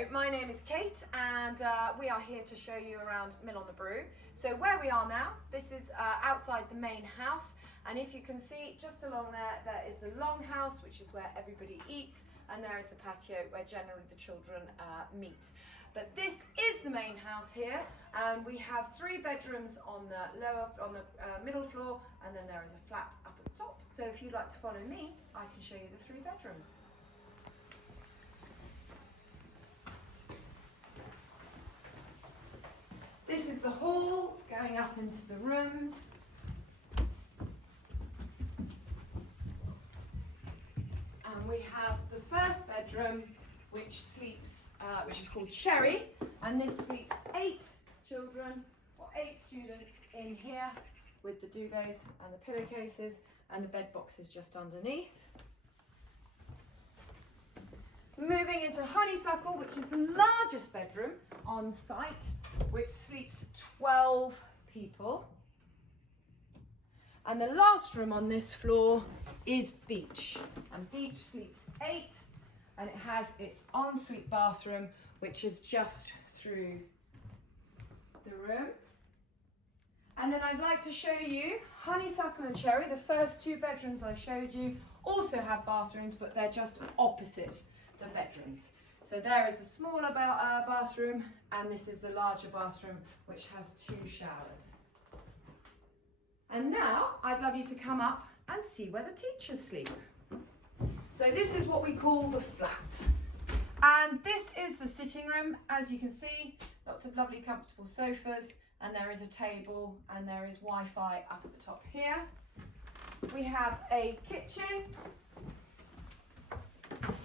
Hello, my name is Kate and we are here to show you around Mill on the Brue. So where we are now, this is outside the main house, and if you can see just along there, there is the longhouse, which is where everybody eats, and there is the patio where generally the children meet. But this is the main house here, and we have 3 bedrooms on the middle floor, and then there is a flat up at the top. So if you'd like to follow me, I can show you the 3 bedrooms. This is the hall going up into the rooms. And we have the first bedroom, which is called Cherry, and this sleeps 8 children or 8 students in here with the duvets and the pillowcases, and the bed boxes just underneath. Moving into Honeysuckle, which is the largest bedroom on site, which sleeps 12 people. And the last room on this floor is Beach, and Beach sleeps 8, and it has its ensuite bathroom, which is just through the room. And then I'd like to show you Honeysuckle and Cherry. The first 2 bedrooms I showed you also have bathrooms, but they're just opposite the bedrooms. So there is the smaller bathroom, and this is the larger bathroom, which has 2 showers. And now I'd love you to come up and see where the teachers sleep. So this is what we call the flat. And this is the sitting room. As you can see, lots of lovely comfortable sofas, and there is a table, and there is Wi-Fi up at the top here. We have a kitchen,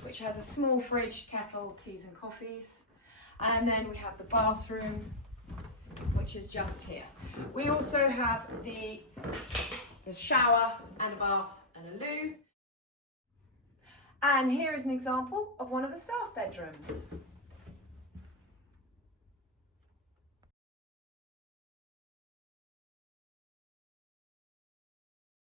which has a small fridge, kettle, teas and coffees. And then we have the bathroom, which is just here. We also have the shower and a bath and a loo. And here is an example of one of the staff bedrooms.